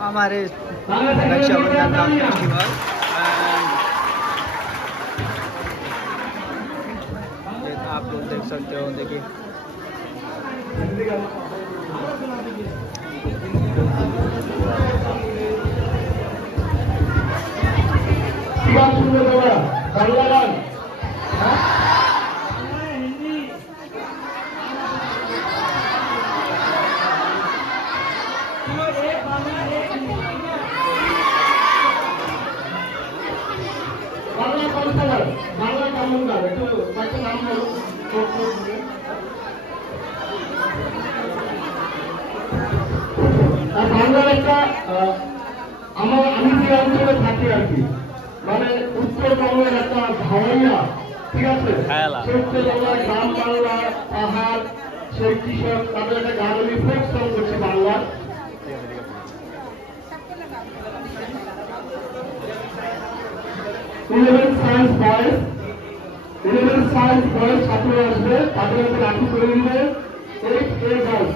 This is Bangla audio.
हमारे रक्षाबंधन का फेस्टिवल आप लोग देख सकते हो। देखिए বাংলার একটা আমি যে অঞ্চলে থাকি আর কি, মানে উত্তরবঙ্গের একটা ভাওয়াইয়া, ঠিক আছে, উত্তরবঙ্গের গ্রাম বাংলা, পাহাড়, সেই কৃষক, তাদের একটা গান আমি ফোক সং করছি বাংলার। ইলেভেন সায়েন্স বয়েজ ছাত্র আসবে, তাদের একটা রাখি করে দিবে 8 A girls।